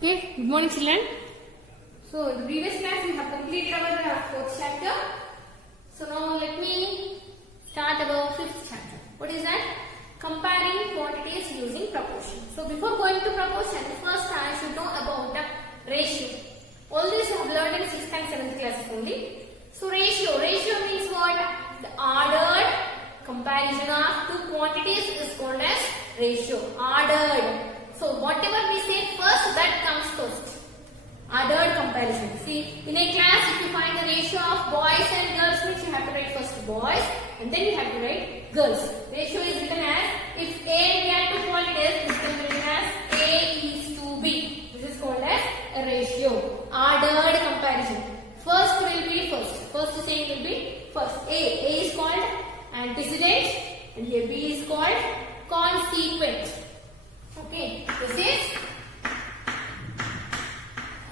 Okay, good morning children. So in the previous class we have completed our fourth chapter. So now let me start our fifth chapter. What is that? Comparing quantities using proportion. So before going to proportion, first I should know about the ratio. All these I have learned in 6th and 7th classes only. So ratio means what? The ordered comparison of two quantities is called as ratio. Ordered. So whatever we say first, that comes first. Ordered comparison. See, in a class if you find the ratio of boys and girls, means you have to write first boys and then you have to write girls. Ratio is written as, if A and B are two quantities, this can be written as A is to B. This is called as a ratio. Ordered comparison. First will be first. First saying will be first. A is called antecedent and here B is called consequent. Okay, this is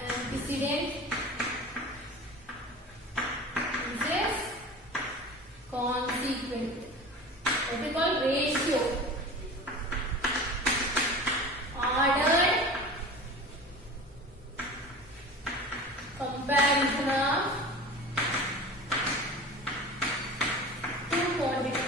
antecedent, this is consequent. What we call ratio. Ordered comparison of two quantities.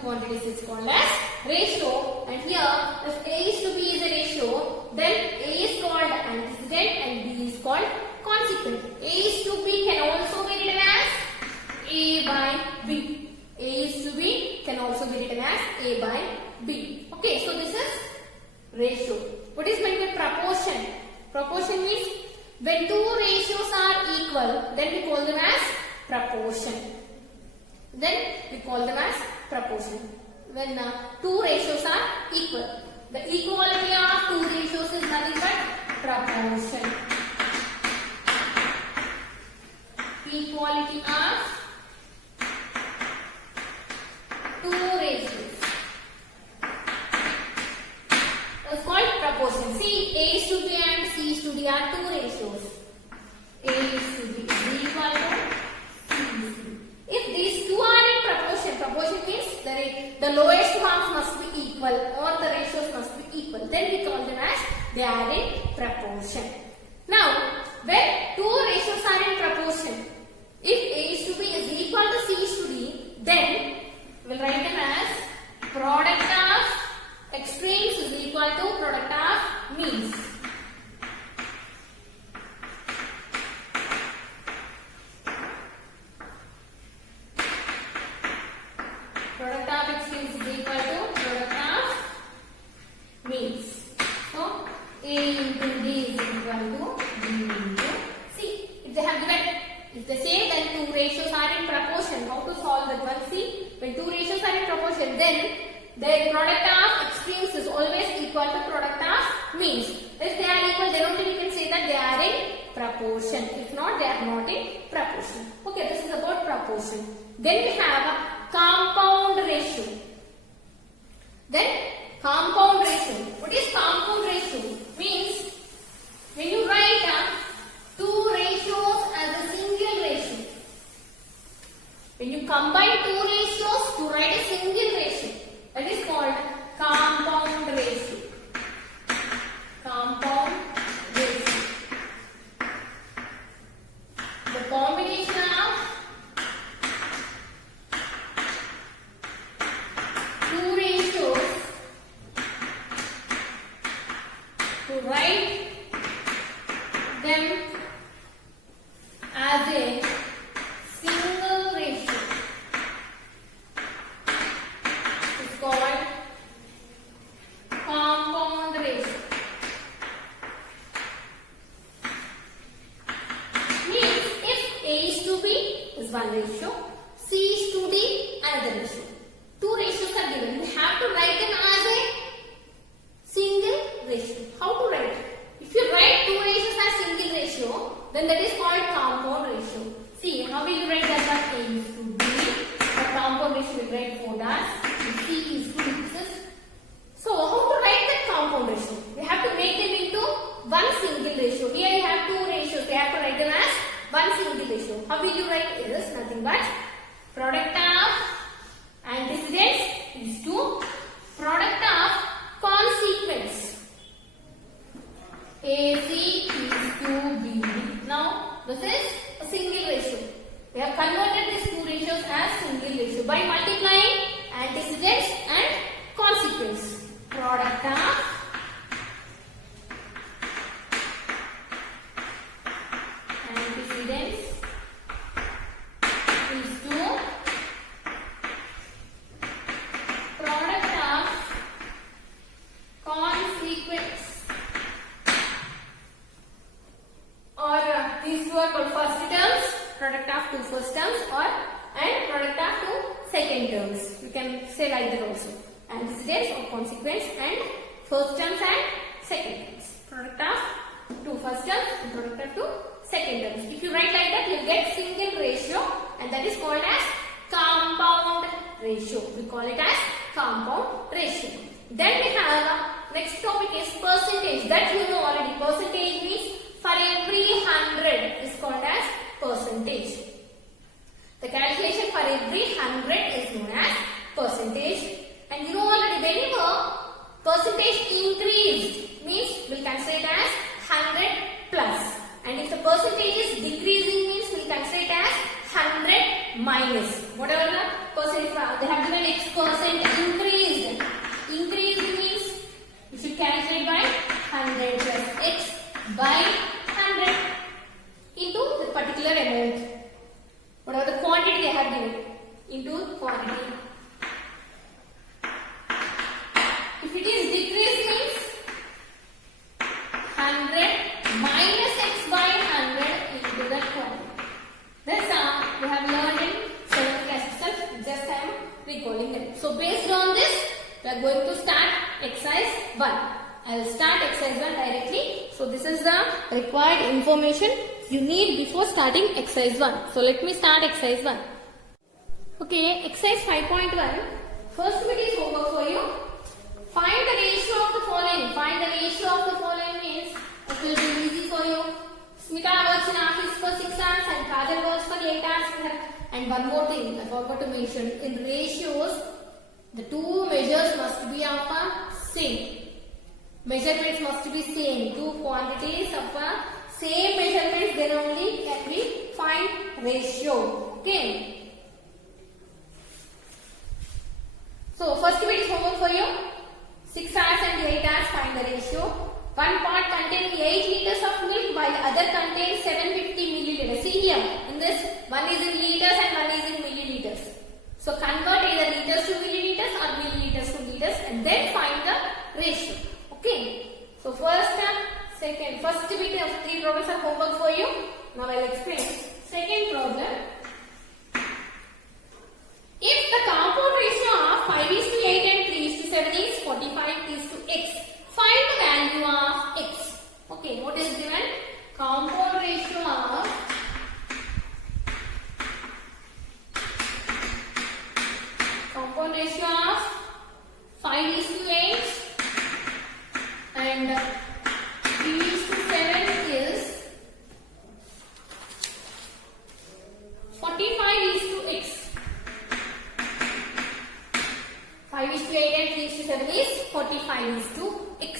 Quantities is called as ratio, and here if A is to B is a ratio, then A is called antecedent and B is called consequent. A is to B can also be written as A by B. A is to B can also be written as A by B. Okay, so this is ratio. What is meant by proportion? Proportion means when two ratios are equal, then we call them as proportion. Then we call them as proportion. When two ratios are equal, the equality of two ratios is nothing but proportion. Equality of two ratios is called proportion. See, A is to B and C is to D are two ratios. A is to B is equal to C is to D. If these two are in proportion, proportion means the lowest half must be equal or the ratios must be equal. Then we call them as they are in proportion. Now, when two ratios are in proportion, if A is to B is equal to C is to D, then we will write them as product of extremes is equal to product of means. Product of extremes is equal to product of means. So, A into D is equal to B into C. If they have given, if they say that two ratios are in proportion, how to solve that one? See, when two ratios are in proportion, then their product of extremes is always equal to product of means. If they are equal, then only we can say that they are in proportion. If not, they are not in proportion. Okay, this is about proportion. Then we have a compound ratio. Then compound ratio. What is compound ratio? Means when you write two ratios as a single ratio. When you combine two ratios to write a single ratio, that is called compound ratio. Compound ratio. The combination of two ratios to write them as a single ratio is called compound ratio. Means if A is to B is one ratio, C is to D another ratio. Two ratios are given. We have to write them as a single ratio. How to write? If you write two ratios as single ratio, then that is called compound ratio. See, how will you write that? A is to B. The compound ratio will write 4 dots. C is to D. So, how to write that compound ratio? We have to make them into one single ratio. Here you have two ratios. We have to write them as one single ratio. How will you write? It is nothing but product of antecedents is to AC is to BD. Now this is a single ratio. We have converted these two ratios as single ratio by multiplying antecedents and consequence. Product of antecedents is to product of consequence, or these two are called first terms, product of two first terms, or and product of two second terms. You can say like that also. Antecedents or consequence and first terms and second terms. Product of two first terms and product of two second terms. If you write like that, you get single ratio, and that is called as compound ratio. We call it as compound ratio. Then we have next topic is percentage. That you know already. Percentage means for every 100 is called as percentage. The calculation for every 100 is known as percentage. And you know already, whenever percentage increased means we'll consider it as 100 plus. And if the percentage is decreasing means we'll consider it as 100 minus. Whatever the percentage, they have given X percent increased. Increased means you should calculate by 100 plus X by 100 into the particular amount. Whatever the quantity they have given into quantity. If it is decreased means 100 minus X by 100 into that quantity. That's how we have learned in 7th class itself. Just I am recalling them. So based on this, we are going to start exercise 1. I will start exercise 1 directly. So this is the required information you need before starting exercise 1. So let me start exercise 1. Okay, exercise 5.1. First bit is homework for you. Find the ratio of the following. Find the ratio of the following means it will be easy for you. Smita works in office for 6 hours and Kajal works for 8 hours. And one more thing I forgot to mention. In ratios, the two measures must be of a same. Measurements must be same. Two quantities of a same measurements, then only can we find ratio. Okay. So first bit is homework for you. 6 hours and 8 hours, find the ratio. One part contains 8 liters of milk while the other contains 750 milliliters. See here, in this, one is in liters and one is in milliliters. So convert either liters to milliliters or milliliters to liters and then find the ratio. Okay. So first bit of 3 problems are homework for you. Now I will explain. Second problem. If the compound ratio of 5:8 and 3:7 is 45:X, find the value of X. Okay, what is given? Compound ratio of compound ratio of 5:8 and 3:7 is 45:X. 5:8 and 3:7 is 45:X.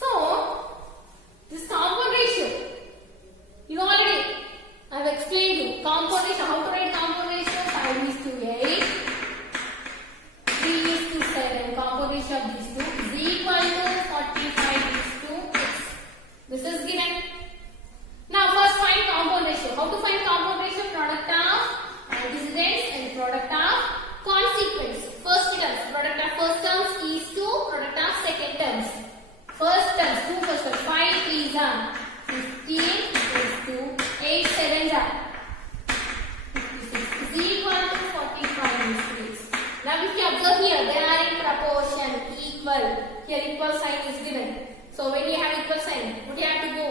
So, this compound ratio, you know already, I have explained you. Compound ratio, how to write compound ratio? 5:8, 3:7. Compound ratio of these two is equal to 45:X. This is given. Now, first find compound ratio. How to find compound ratio? Product of antecedents and product of consequence. First terms, product of first terms is to product of second terms. First terms, two first terms, 5 3s are 15 is to 8 7s are 56 is equal to 45:X. Now if you observe here, they are in proportion, equal. Here equal sign is given. So when you have equal sign, what do you have to go?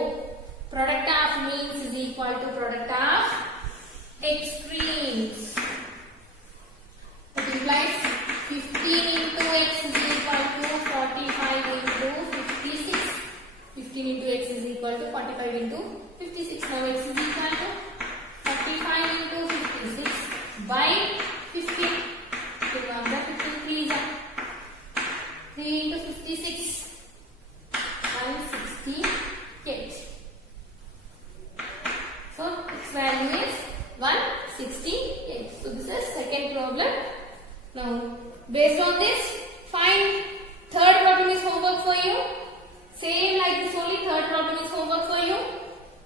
Product of means is equal to product of extremes. That implies 15 into X is equal to 45 into 56. 15 into X is equal to 45 into 56. Now X is equal to 45 into 56 by 15. Remember 53 is 3 into 56. 160. Okay. Now, based on this, find third problem is homework for you. Same like this only, third problem is homework for you.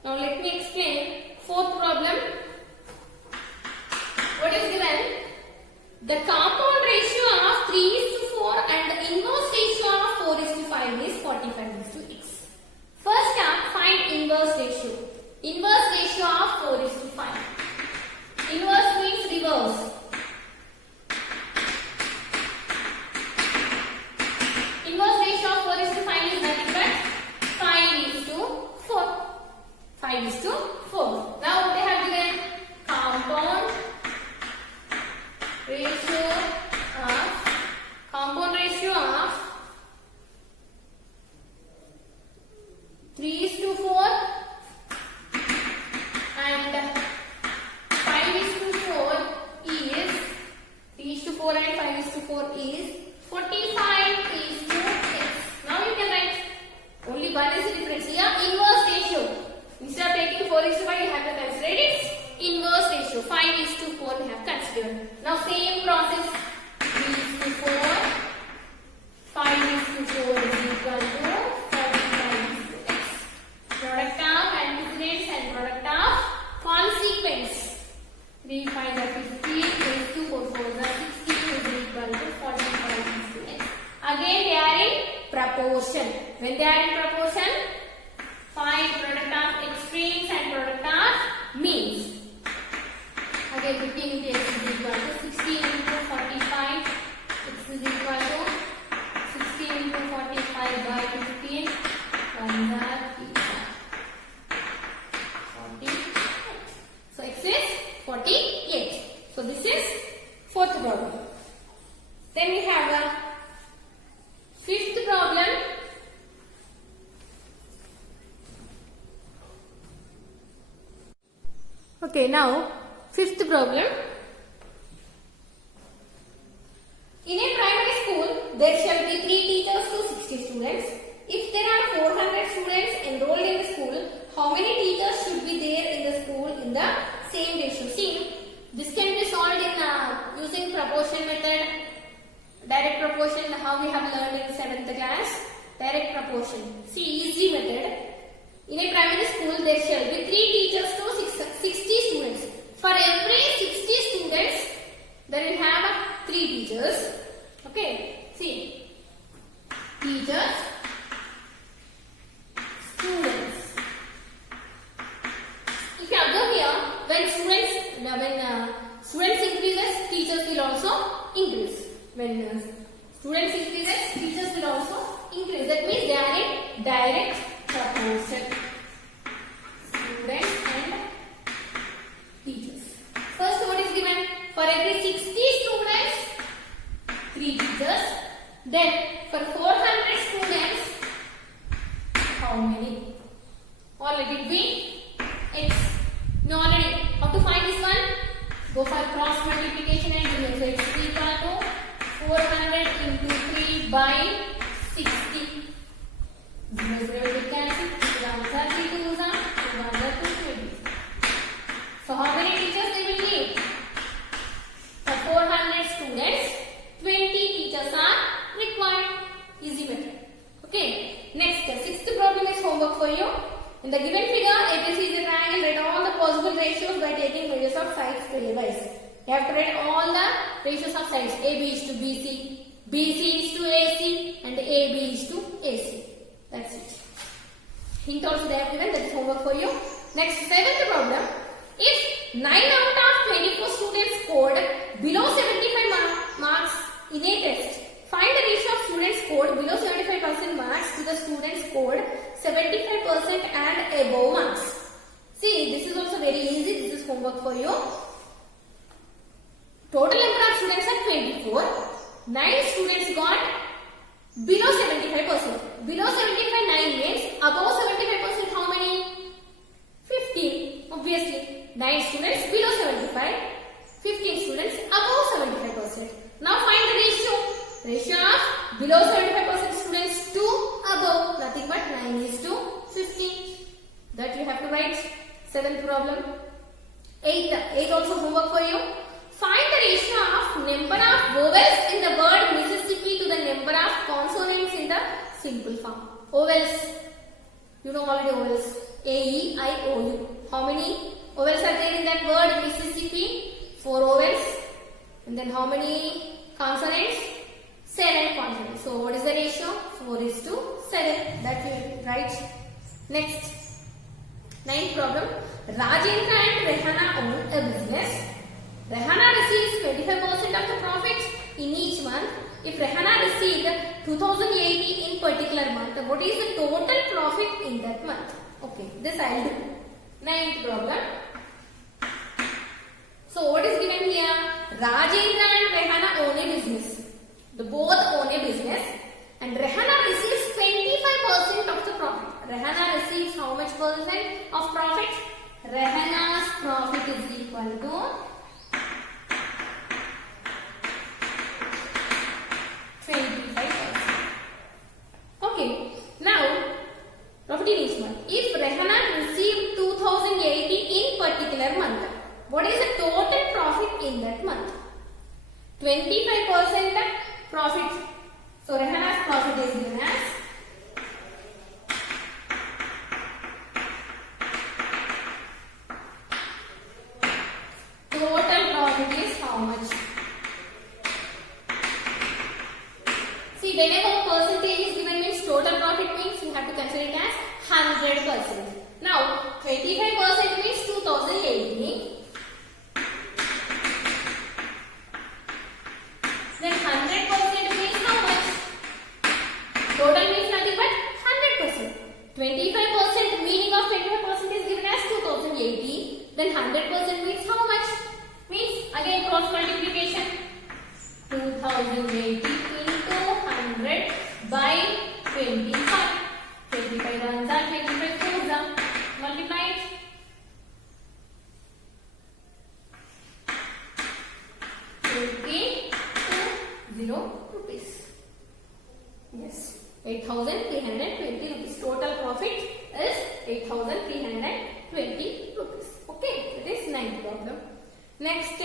Now, let me explain fourth problem. What is given? The compound ratio of 3:4 and the inverse ratio of 4:5 is 45:x. First up, find inverse ratio. Inverse ratio of 4:5. Inverse means reverse. Inverse ratio of 4:5 is nothing but 5:4. 5:4. Now they have given compound ratio of 3:4 and 5:4 is 3:4 and 5:4 is 45:x. Now you can write only one is the difference here. Inverse ratio. Instead of taking 4:5, you have to consider its inverse ratio. 5:4 we have considered. Now same process. 3:4, 5:4 is equal to 45:x. Product of antecedents and product of consequence. 3 5 are 15, 2 4 4 are 16 is equal to 45:x. Again they are in proportion. When they are in proportion, find product of extremes and product of means. Again 15 into x is equal to 16 into 45. X is equal to 16 into 45 by 15. 1 are 48. So x is 48. So this is fourth problem. Then we have a fifth problem. Okay, now fifth problem. In a primary school, there shall be 3 teachers to 60 students. If there are 400 students enrolled in the school, how many teachers should be there in the school in the same ratio? See, this can be solved in using proportion method, direct proportion, how we have learned in 7th class. Direct proportion. See, easy method. In a primary school, there shall be 3 teachers to 60 students. For every 60 students, there will have 3 teachers. Okay, see, teachers, students. If you observe here, when students increases, teachers will also increase. When students increases, teachers will also increase. That means they are in direct proportion. Students and teachers. First, what is given? For every 60 students, 3 teachers. Then, for 400 students, how many? Or let it be x. Now, already, how to find this one? Go for cross multiplication and division. So, x is equal to 400 into 3 by 60. 0 0 will cancel. 1 are 3 2s are 1 are 2 20. So how many teachers they will need? For 400 students, 20 teachers are required. Easy method. Okay. Next, sixth problem is homework for you. In the given figure, ABC is a triangle. Write all the possible ratios by taking ratios of sides pairwise. You have to write all the ratios of sides. AB is to BC, BC is to AC, and AB is to AC. That's it. Hint also they have given, that is homework for you. Next, seventh problem. If 9 out of 24 students scored below 75 marks in a test, find the ratio of students scored below 75% marks to the students scored 75% and above marks. See, this is also very easy. This is homework for you. Total number of students are 24. 9 students got below 75%. Below 75, 9 means above 75%, how many? 15. Obviously, 9 students below 75, 15 students above 75%. Now find the ratio. Ratio of below 75% students to above. Nothing but 9 is to 15. That you have to write. Seventh problem. Eighth also homework for you. Find the ratio of number of vowels in the word Mississippi to the number of consonants in the simple form. Vowels. You know already vowels. A, E, I, O, U. How many vowels are there in that word Mississippi? 4 vowels. And then how many consonants? 7 consonants. So what is the ratio? 4:7. That you right. Next. 9th problem. Rajendra and Rehana own a business. Rehana receives 25% of the profit in each month. If Rehana received 2080 in particular month, what is the total profit in that month? Okay, this I will do. 9th problem. So what is given here? Rajendra and Rehana own a business. The both own a business, and Rehana receives 25% of the profit. Rehana receives how much percent of profit? Rehana's profit is equal to 25%. Okay. Now, profit in each month. If Rehana received 2080 in particular month, what is the total profit in that month? 25% profit. So Rehana's profit is given as total profit is how much? See, whenever percentage is given means total profit means you have to consider it as 100%. Now 25% means 2080. Then 100% means how much? Total means nothing but 100%. 25% meaning of 25% is given as 2080. Then 100% means how much? Means again cross multiplication. 2080 into 100 by 25. 25 runs are 25 fours are multiplied. Rupees. Yes, 8,320 rupees. Total profit is 8,320 rupees. Okay, that is 9th problem. Next,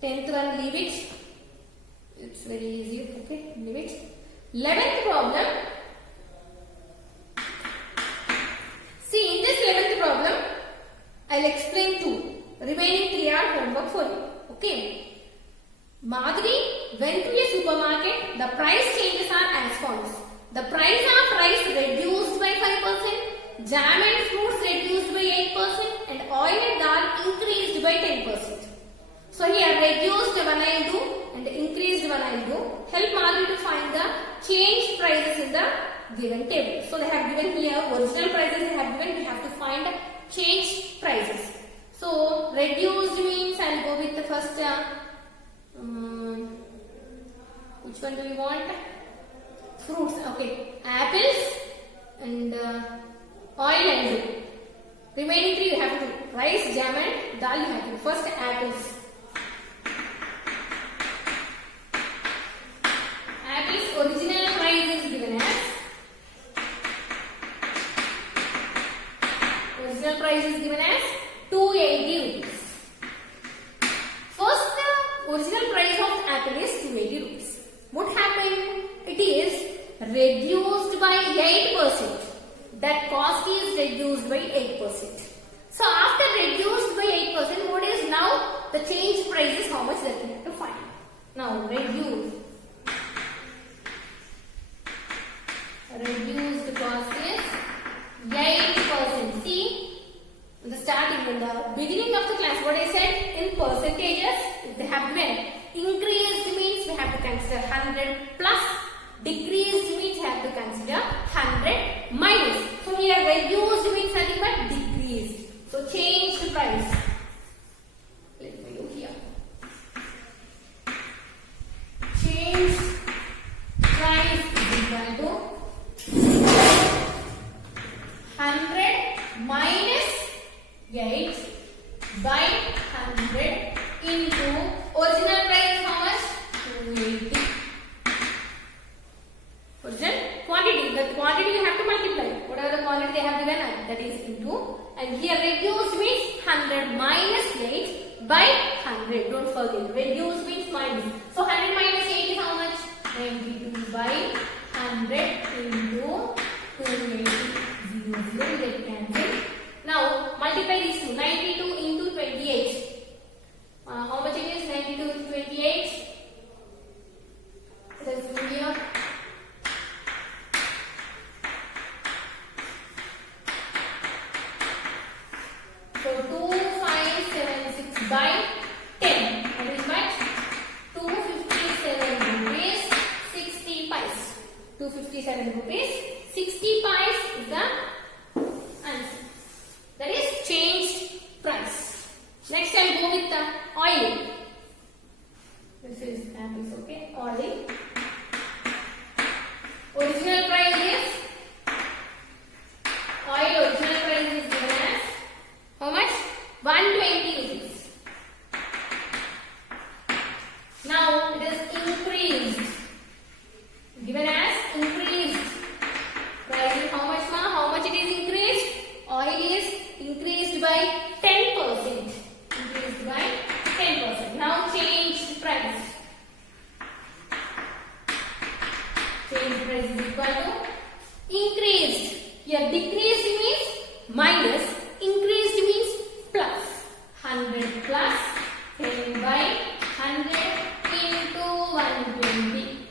10th one, leave it. It's very easy. Okay, leave it. 11th problem. See, in this 11th problem, I'll explain 2. Remaining 3 are homework for you. Okay. Madhuri went to a supermarket. The price changes are as follows. The price of rice reduced by 5%, jam and fruits reduced by 8%, and oil and dal increased by 10%. So here reduced one I will do and increased one I will do. Help Madhuri to find the change prices in the given table. So they have given here original prices they have given. We have to find change prices. So reduced means I will go with the first. Which one do we want? Fruits. Okay. Apples and oil and do. Remaining 3 you have to do. Rice, jam and dal you have to do. First apples. Apples original price is given as. Original price is given as 280 rupees. First, the original price of apple is 280 rupees. What happened? It is reduced by 8%. That cost is reduced by 8%. So after reduced by 8%, what is now the change price is how much that we have to find. Now reduced. Reduced cost is 8%. See, in the starting, in the beginning of the class, what I said in percentages, if they have given increased means we have to consider 100 plus, decreased means we have to consider 100 minus. So here reduced means nothing but decreased. So change the price. Let me do here. Change price is equal to 100 minus 8 by 100 into original price how much? 280. Original quantity. The quantity you have to multiply. Whatever the quantity they have given, that is into. And here reduced means 100 minus 8 by 100. Don't forget. Reduce means minus. So 100 minus 8 is how much? 92 by 100 into 280. 0 get cancelled. Now multiply these two. 92 into 28. How much it is? 92 into 28. Let's do here. So 2576 by 10. That is what? 257 rupees 60 pice. 257 rupees 60 pice is the answer. That is changed price. Next I'll go with the oil. This is okay. Oil. Original price is oil. Original price is given as how much? 120 rupees. Now it is increased. Given as increased. Price is how much, ma? How much it is increased? Oil is increased by 10%. Increased by 10%. Now change price. Change price is equal to increased. Here decreased means minus. Increased means plus. 100 plus 10 by 100 into 120.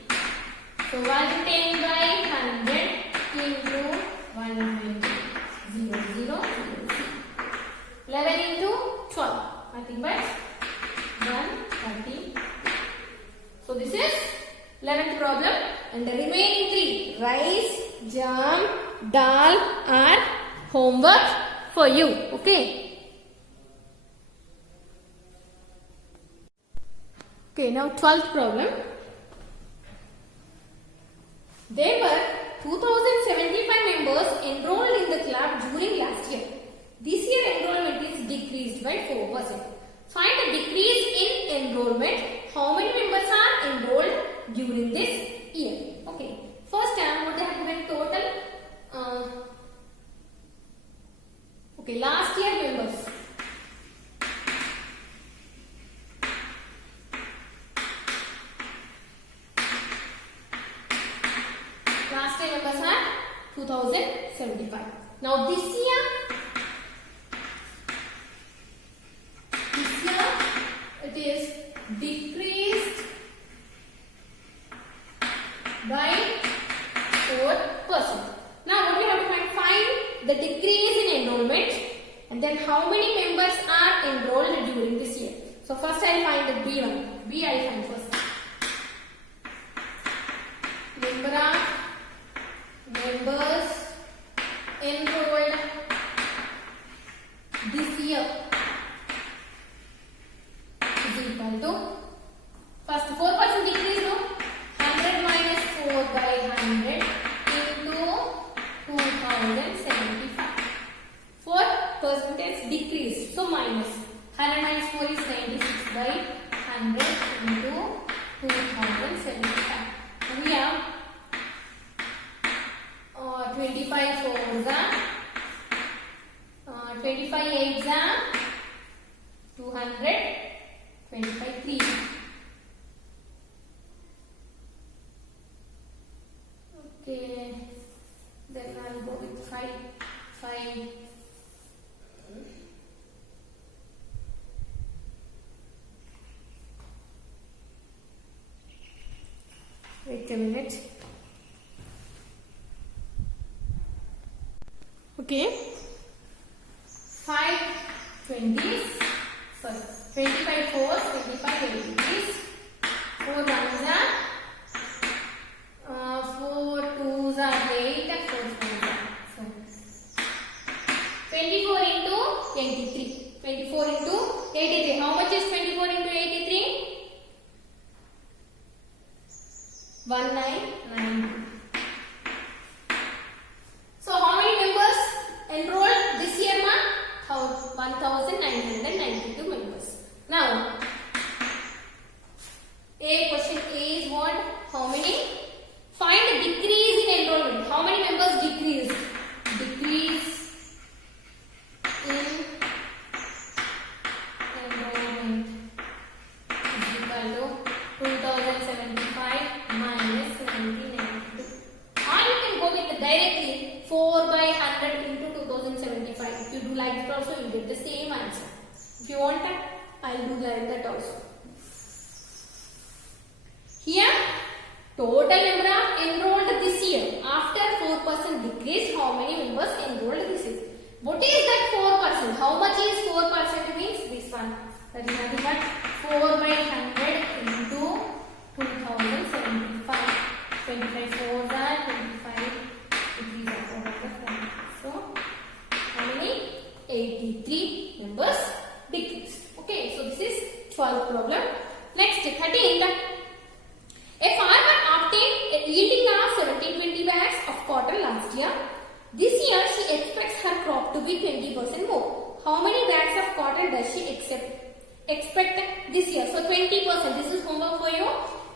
So 110 by 100 into 120. 0, 0, 0. 11 into 12. Nothing but 130. So this is 11th problem. And the remaining 3, rice, jam, dal are homework for you. Okay. Okay, now 12th problem. There were 2075 members enrolled in the club during last year. This year enrollment is decreased by 4%. Find the decrease in enrollment. How many members are enrolled during this year? Okay. First term, what they have given total? Okay, last year members. Last year members are 2075. Now this year it is decreased by 4%. Now what we have to find the decrease in enrollment and then how many members are enrolled during this year. So first I will find the B1. B I will find first. Number of members enrolled this year is equal to first 4% decrease, no? 100 minus 4 by 100 into 2075. 4% decrease, so minus 100 minus 4 is 96 by 100 into 2075. And we have 25 4s are 25 8s are 200, 25 3. Okay, then I'll go with 5. Wait a minute. Okay, 5 20s, sorry, 25 4s, 25 80s, 4 1s are 4 2s are 8 and 4 4s are so 24 into 83. 24 into 83. How much is 24 into 83? 1992. So how many members enrolled this year, ma? 1992 members. Now, question A is what? How many? Find the decrease in enrollment. How many members decreased? Decrease in enrollment. I'll do like that also. Here, total number of enrolled this year. After 4% decrease, how many members enrolled this year? What is that 4%? How much is 4% means this one. That is nothing but 4 by 100 into 2075. 25 4s are 25. 3s are 400. So, how many? 83 members decreased. Okay, so this is 12th problem. Next, 13th. A farmer obtained a yielding of 1720 bags of cotton last year. This year, she expects her crop to be 20% more. How many bags of cotton does she expect this year? So 20%. This is homework for you.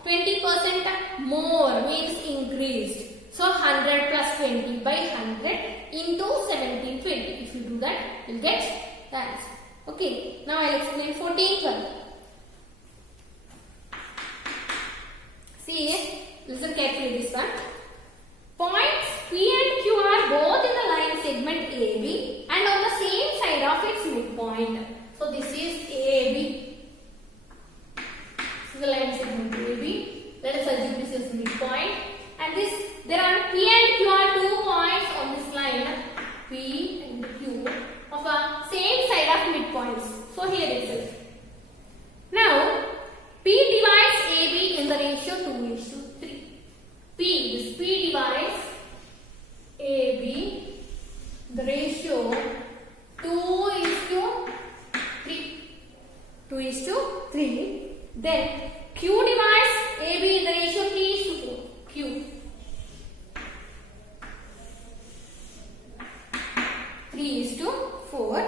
20% more means increased. So 100 plus 20 by 100 into 1720. If you do that, you'll get the answer. Okay. Now I'll explain 14th one. See, listen carefully this one. Points P and Q are both in the line segment AB and on the same side of its midpoint. So this is AB. This is the line segment AB. Let us assume this is midpoint. And this, there are P and Q are 2 points on this line. P and Q of the same side of midpoints. So here itself. Now, P divides AB in the ratio 2:3. This P divides AB the ratio 2:3. 2:3. Then Q divides AB in the ratio 3:4. Q 3:4.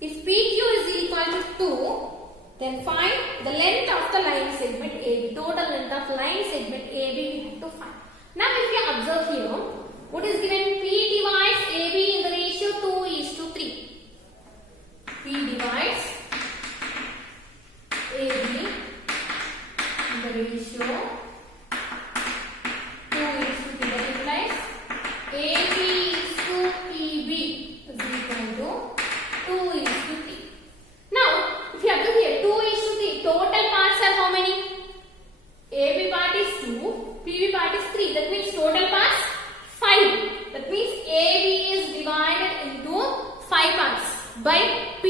If PQ is equal to 2, then find the length of the line segment AB. Total length of line segment AB we have to find. Now if you observe here, what is given? P divides AB in the ratio 2:3. P divides AB in the ratio 2:3. That implies AB is to PB is equal to 2:3. Now, if you observe here, 2:3, total parts are how many? AB part is 2, PB part is 3. That means total parts 5. That means AB is divided into 5 parts by P.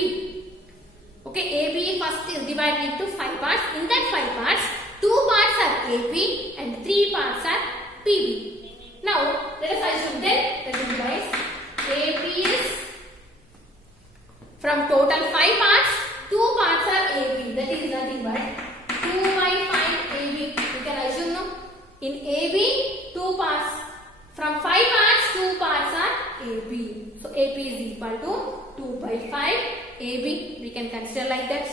Okay, AB first is divided into 5 parts. In that 5 parts, 2 parts are AB and 3 parts are PB. Now, let us assume then that implies AB is from total 5 parts, 2 parts are AB. That is nothing but 2 by 5 AB. You can assume no? In AB, 2 parts. From 5 parts, 2 parts are AB. So AB is equal to 2 by 5 AB. We can consider like that.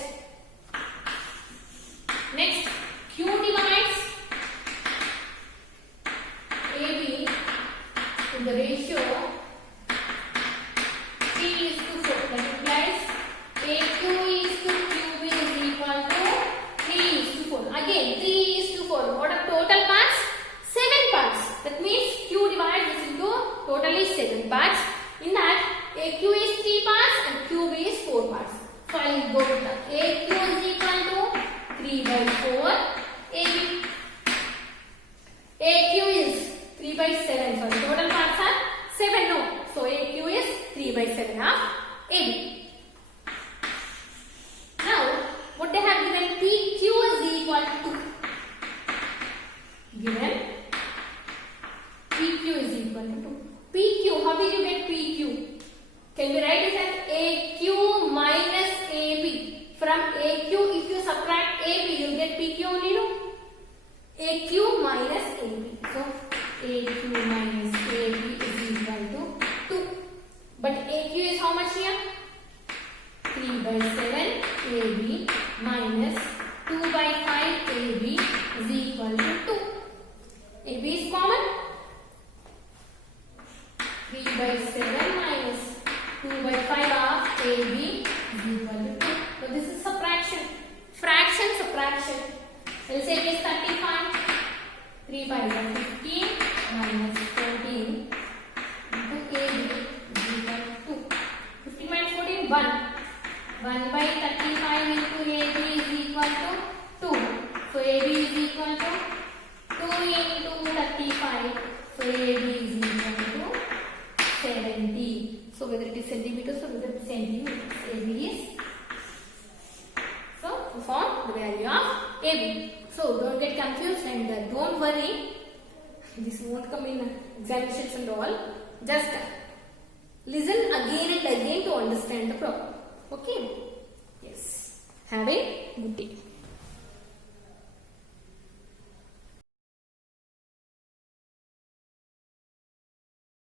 Next, Q divides AB in the ratio 3:4. That implies AQ is to QB is equal to 3:4. Again, 3:4. What are total parts? 7 parts. That means Q divides this into totally 7 parts. In that, AQ is 3 parts and QB is 4 parts. So I will go with that. AQ is equal to 3 by 4 AB. AQ is 3 by 7. So total parts are 7. No. So AQ is 3 by 7 of AB. Now, what they have given? PQ is equal to 2. Given PQ is equal to 2. PQ, how will you get PQ? Can we write it as AQ minus AB? From AQ, if you subtract AB, you will get PQ only, no? AQ minus AB. So, AQ minus AB is equal to 2. But AQ is how much here? 3 by 7 AB minus 2 by 5 AB is equal to 2. AB is common. 3 by 7 minus 2 by 5 of AB is equal to 2. So this is subtraction. Fraction subtraction. We'll say it is 35. 3 by 15 minus 14 into AB is equal to 2. 15 minus 14, 1. 1 by 35 into to find the value of AB. So don't get confused and don't worry. This won't come in examinations and all. Just listen again and again to understand the problem. Okay? Yes. Have a good day.